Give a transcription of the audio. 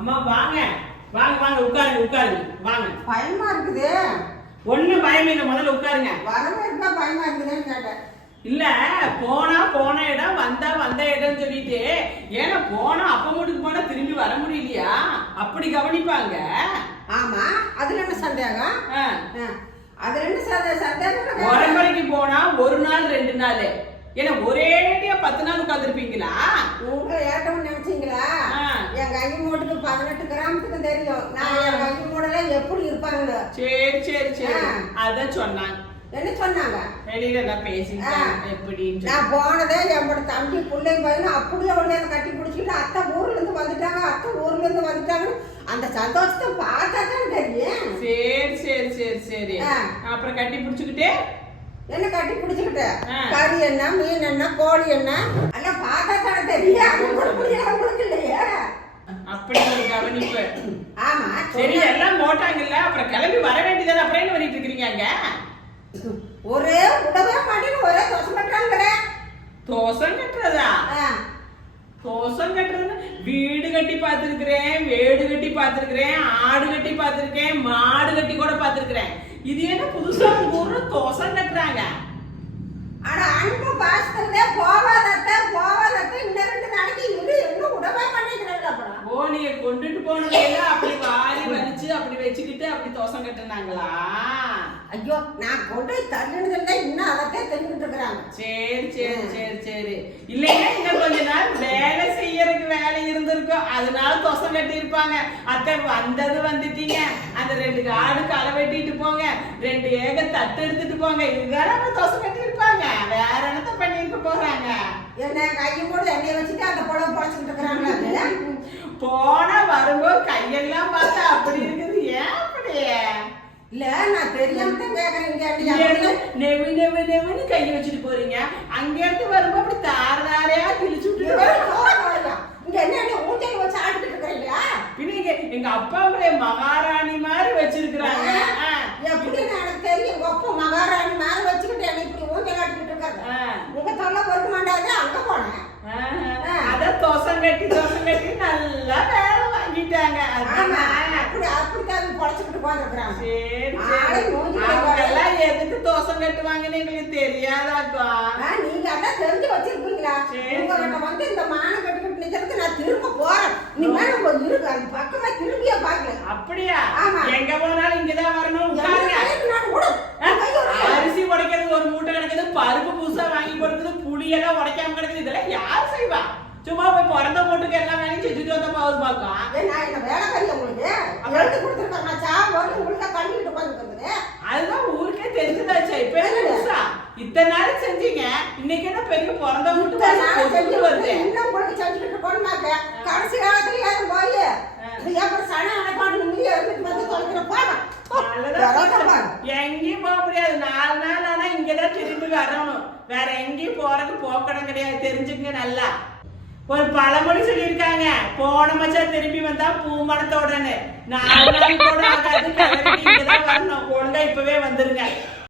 அம்மா வாங்க. வாங்க வாங்க உட்காருங்க உட்காருங்க. வாங்க. பயமா இருக்குது. ஒண்ணும் பயம் இல்லை. முதல்ல உட்காருங்க. வரவேற்பா பயமா இருக்குதுன்னு கேட்டேன். இல்ல போனா போன இடம் வந்தா வந்த இடம்னு சொல்லிட்டு ஏன்னா போனா அப்ப வீட்டுக்கு போனா திரும்பி வர முடியலையா? அப்படி கவனிப்பாங்க. ஆமா அதுல என்ன சந்தேகம்? என்ன சந்தே சந்தேகம்? இல்லை. உடம்பரைக்கு போனா ஒரு நாள் ரெண்டு நாள். ஏன்னா ஒரேடியா பத்து நாள் உட்காந்துருப்பீங்களா உங்களை ஏட்டம்னு நினைச்சீங்களா? என் கை மூட்டுக்கு பதினெட்டு கிராமத்துக்கு தெரியும். நான் என் கை மூடல எப்படி இருப்பாங்க சரி சரி சரி. அதான் சொன்னாங்க. என்ன சொன்னாங்க? வெளியில நான் பேசிட்டேன் சொல்லி. நான் போனதே என்னோட தம்பி பிள்ளை பையனும் அப்படியே உடனே கட்டி பிடிச்சிட்டு அத்தை ஊர்ல இருந்து வந்துட்டாங்க அத்தை ஊர்ல இருந்து வந்துட்டாங்க அந்த சந்தோஷத்தை பார்த்தா தான் தெரியும். சரி சரி சரி சரி. அப்புறம் கட்டி பிடிச்சுக்கிட்டே? என்ன கட்டி பிடிச்சிக்கிட்டு. கறி என்ன மீன் என்ன கோழி என்ன? எல்லாம் பார்த்தா தானே தெரியும். அவங்களுக்கு புரியல, உங்களுக்கு இல்லையே அப்படி ஆமா சரி எல்லாம் போட்டாங்கல்ல அப்புறம் கிளம்பி வர வேண்டியதானே? அப்புறம் என்ன பண்ணிட்டு இருக்கிறீங்க அங்க? ஒரே உடவே மாட்டேன்னு ஒரே தோசை பண்றாங்களே தோசம் கட்டுறதா. தோசம் கட்டுறதுன்னு வீடு கட்டி பார்த்துருக்கிறேன் வேடு கட்டி பார்த்துருக்கிறேன் ஆடு கட்டி பார்த்துருக்கேன் மாடு கட்டி கூட பார்த்துருக்கிறேன். இது என்ன புதுசா ஊர்ல தோசம் கட்டுறாங்க? ஆனா அன்பு பாசத்துலதே போவாதத்த போவாதத்த இன்னும் ரெண்டு நாளைக்கு இரு இன்னும் உடவே மாட்டேங்கிறாங்க அப்புறம் ஓ நீங்க கொண்டுட்டு போனதையெல்லாம் அப்படி வாரி வலிச்சு அப்படி வச்சுக்கிட்டு அப்படி தோசம் கட்டுனாங்களா ஐயோ நான் கொண்டு போய் தள்ளினதில்ல இன்னும் அதத்தான் தெரிஞ்சுட்டு இருக்கிறாங்க. சரி சரி சரி சரி. இல்லைன்னா இன்னும் கொஞ்ச நாள் வேலை செய்யறதுக்கு வேலை இருந்திருக்கும் அதனால தொசம் கட்டி இருப்பாங்க அத்தை வந்தது வந்துட்டீங்க. அந்த ரெண்டு காடு களை வெட்டிட்டு போங்க. ரெண்டு ஏக தட்டு எடுத்துட்டு போங்க. இதுதானே அவங்க தொசம் கட்டி இருப்பாங்க வேற என்னத்த பண்ணிருக்க போறாங்க? என்ன கையை போட்டு எண்ணெய் வச்சுட்டு அந்த புடவை பொழைச்சிட்டு இருக்கிறாங்களா போனா வரும்போது கையெல்லாம் பார்த்தா அப்படி இருக்குது ஏன் அப்படியே இல்ல நான் தெரியாம தான் கேக்குறேன் இங்க இங்க அப்படி இருந்து நெவு நெவு நெவுன்னு கையை வச்சுட்டு போறீங்க. அங்க இருந்து வரும்போது அப்படி தார தாரையா கிழிச்சு விட்டுட்டு இங்க என்ன ஊஞ்சல் வச்சு ஆடிட்டு இருக்கிறீங்களா பின்ன இங்க எங்க அப்பா உங்களை மகாராணி மாதிரி வச்சிருக்கிறாங்க. எப்படி எனக்கு தெரியும்? ஒப்ப மகாராணி மாதிரி வச்சுக்கிட்டு என்ன இப்படி ஊஞ்சல் ஆடிட்டு இருக்காங்க. உங்க தொல்லை பொறுக்க மாட்டாது அங்க போனேன். அத தோசம் கட்டி தோசம் கட்டி நல்லா வேலை வாங்கிட்டாங்க. அப்படி அப்படித்தான் பொழைச்சிக்கிட்டு போயிருக்கிறாங்க சரி ஆளை சரி மூஞ்சில அவங்க எல்லாம் எதுக்கு தோசம் கட்டுவாங்கன்னு எங்களுக்கு தெரியாதாக்கும் ஆ, நீங்க அதான் தெரிஞ்சு வச்சிருப்பீங்களா சரி. உங்ககிட்ட வந்து இந்த மானம் கட்டிக்கிட்டு நிக்கிறதுக்கு நான் திரும்ப போறேன். நீ மேல ஒரு இருக்கு அது பக்கமா திரும்பியே பாக்கல அப்படியா? ஆமா. எங்க போனாலும் இங்கதான் வரணும் உட்காருங்க. அரிசி உடைக்கிறது ஒரு மூட்டை கிடக்குது பருப்பு புதுசா வாங்கி கொடுக்குது புளி எல்லாம் உடைக்காம கிடக்குது. இதெல்லாம் யார் செய்வா? சும்மா போய் பிறந்த மூட்டுக்கு எல்லா வேலையும் செஞ்சுட்டு வந்த பாவது பார்க்கலாம் நான் என்ன வேலை கறி உங்களுக்கு எழுதி கொடுத்துருக்கேன் நான் சா வந்து உங்களுக்கு கழுவிட்டு உட்காந்துருக்குது அதுதான் ஊருக்கே தெரிஞ்சதாச்சே இப்ப என்ன புதுசா இத்தனை நாள் செஞ்சீங்க இன்னைக்கு என்ன பெரிய பிறந்த மூட்டு வாசம் கொண்டு வருது? இன்னும் உங்களுக்கு செஞ்சுக்கிட்டு போனாக்க கடைசி காலத்துல யாரும் போய் நீ அப்புறம் சன அணைப்பாடு வந்து தொலைக்கிற போங்க நல்லதா போச்சு. எங்கேயும் போக முடியாது. நாலு நாள் ஆனா இங்கதான் திரும்பி வரணும். வேற எங்கேயும் போறது போக்கடம் கிடையாது. தெரிஞ்சுங்க நல்லா. ஒரு பழமொழி சொல்லியிருக்காங்க. போன திரும்பி வந்தா பூமணத்தோடன்னு நாலு நாள் கூட ஆகாது. வரணும். ஒழுங்கா இப்பவே வந்துருங்க.